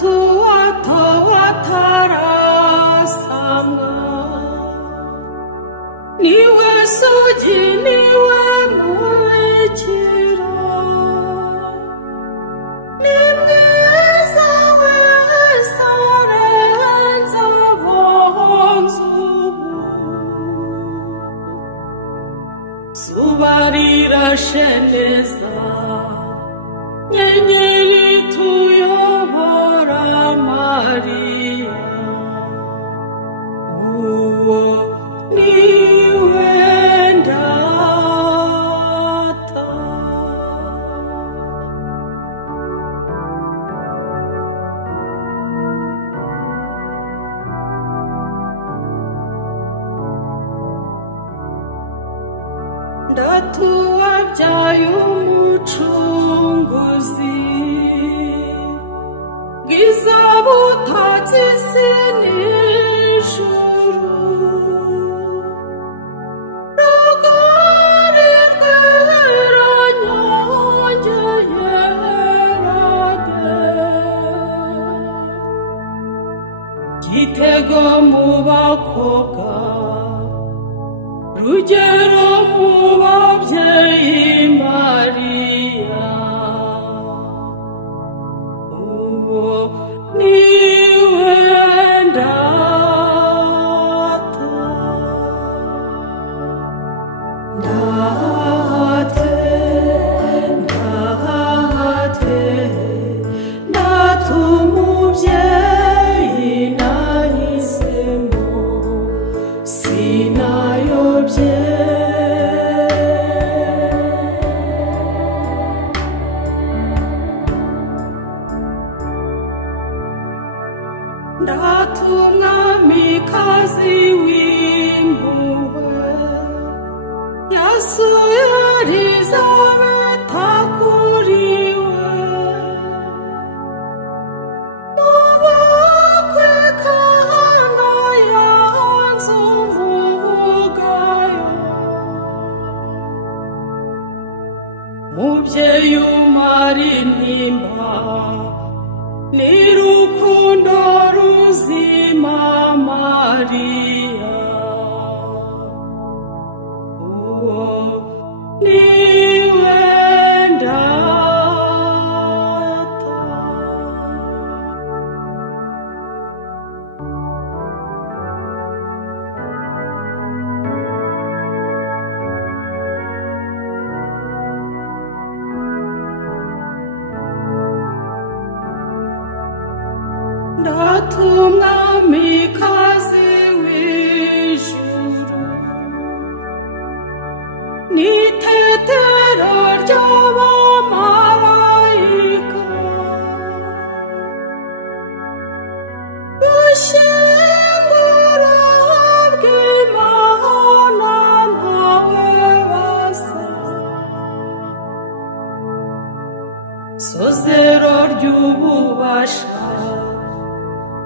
watawatarasanga niwe sugi niwe mubikira ni mwiza wese arenze abonze ubu zuba rirashe neza nyenyeri tuyobora Mariya uwo niwe ndata ndatuwabyaye umucunguzi bwiza butatse isi n'ijuru rugari rwera nyange yerade gitego mu bakobwa rugero mu babyeyi Mariya uwo niwe ndata ndate ndate ndata umubyeyi nahisemo sinayobye ndata umwamikazi w'impuhwe yasuye Elizabeta kuri we mu bukwe Kana yanze umugayo mubyeyi umara intimba n'urukundo ruzima Mariya uwo niwe ndata ndata umwamikazi w'ijuru n'itetero ry'abamarayika gushyingura bw'Imana ntawe basa sozero ry'ububasha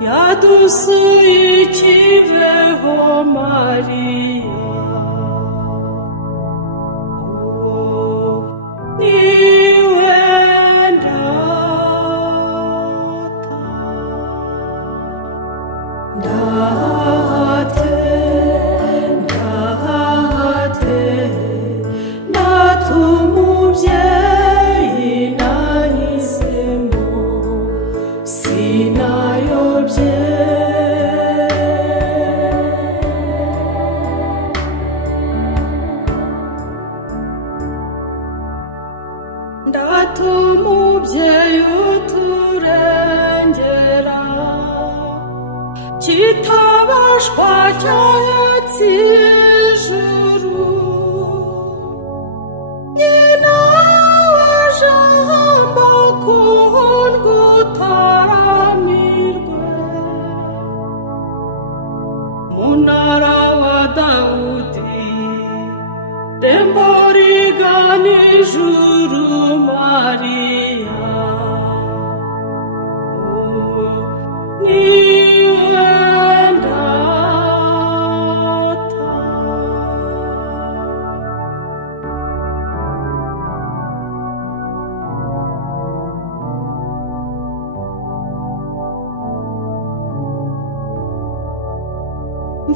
yadusuye ikibeho Mariya uwo niwe ndata ndate ndate ndata umubyeyi nahisemo sinayobye ndata umubyeyi uturengera kitabashwa cyahetse ijuru nyina wa jambo kundwa utaramirwe munara wa Dawudi rembo rigana ijuru Mariya uwo niwe ndata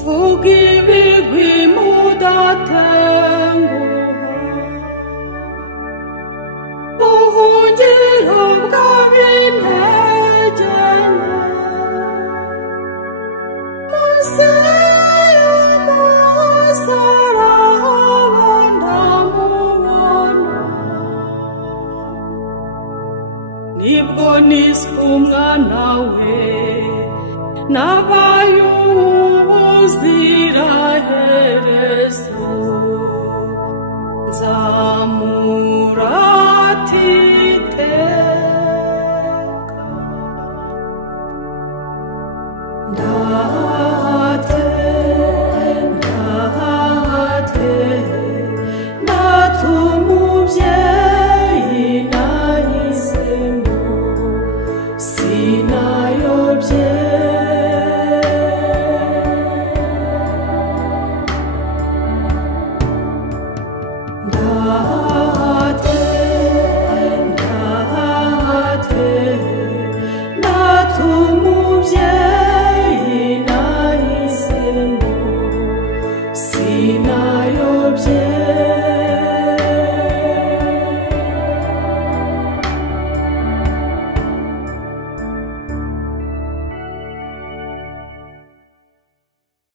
mvuga ibigwi mudatenguha, ubuhungiro bw'ab'intege nke, munsi y'umusaraba ndamubona, nibwo niswe umwana we, nabaye ubuziraherezo, nzamurata iteka. Ndate, ndate, ndata umubyeyi nahisemo, sinayobye. Ah